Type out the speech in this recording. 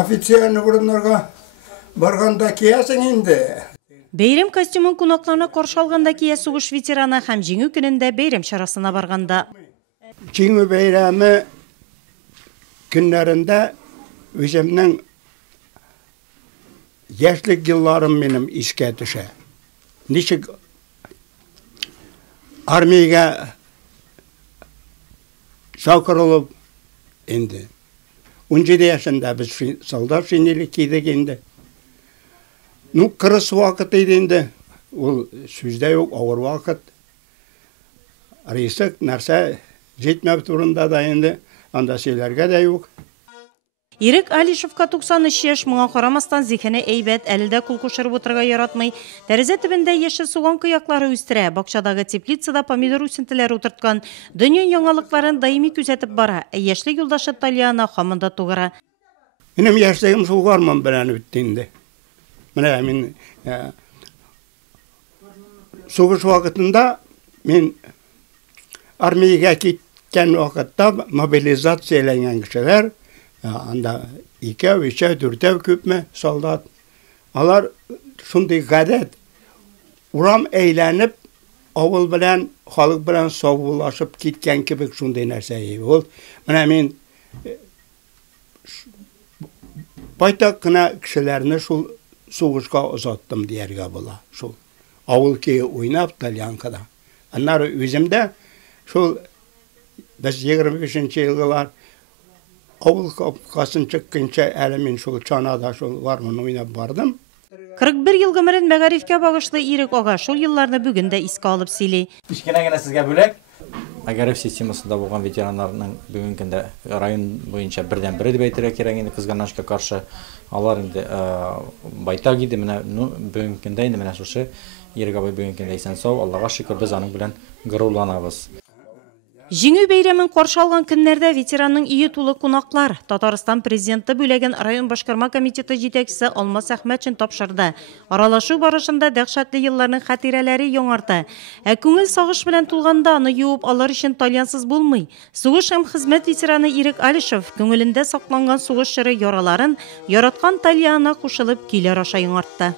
официальный орындарга барганда киясың инде. Бейрем костюмын кунакларына каршы алганда кия сугыш ветераны һәм җиңү көнендә бейрем чарасына барганда. Җиңү бәйрәме көннәрендә үземнең яшьлек елларым минем искә төшә. Ничек армиягә чакырылып инде. 17 yaşında biz солдат шинели кидек инде. Ну, кырыс вакыт иде инде. Ул сүздә юк, авыр вакыт. Риск нәрсә җитмәп турында да инде. Анда сөйләргә дә юк. Ирек Алишевка 93 яшь, моңа карамастан зихене әйбәт, әле дә кул кушырып утырырга яратмый. Тәрәзә төбендә яшел суган кыяклары үстерә, бакчадагы теплицада помидор үсентеләре утырткан. Дөнья яңалыкларын даими күзәтеп бара. Яшьлек юлдашы Талиана һаманда тугыра. Минем яшьлегем сугарман белән үтте инде. Менә мин сугыш вакытында мин армиягә киткән вакытта мобилизацияләнгән кешеләр, анда 2, 3, 4 күпме солдат. Алар шундый гадәт урам әйләнеп авыл белән, халык белән саубуллашып киткән кебек шундый нәрсә ул. Менә мин байтак кына кешеләрне шул сугышка озаттым дияргә була. Шул авыл көе уйнап Талянкада. Аннары үземдә шул без 25 елгылар авыл капкасын чыкканча әле мин шул чанада шул вармын уйнап бардым. 41 ел гомерен мәгарифкә багышлы Ирек ага шул елларны бүгін дә искә алып сөйли. Кичкенә генә сезгә бүләк. Мәгариф системасында булган ветераннарның бүгенге көндә район буенча бердән бер дип әйтергә кирәк инде кызганычка каршы. Алар инде байтак иде, менә бүгенге көндә инде менә шушы Ирек абый бүгенге көндә исән сау, Аллага шөкер, без аның белән горурланабыз. Җиңү бәйрәмен каршы алган көннәрдә ветеранның ие тулы кунаклар Татарстан президенты бүләгән район башкарма комитеты җитәкчесе Алмаз Әхмәтшин тапшырды. Аралашу барышында дәһшәтле елларның хатирәләре яңарта. Ә күңел сагыш белән тулганда аны юып алар өчен талянсыз булмый. Сугыш һәм хезмәт ветераны Ирек Алишев күңелендә сакланган сугыш чоры яраларын яраткан Талиана кушылып көйләр аша яңартты.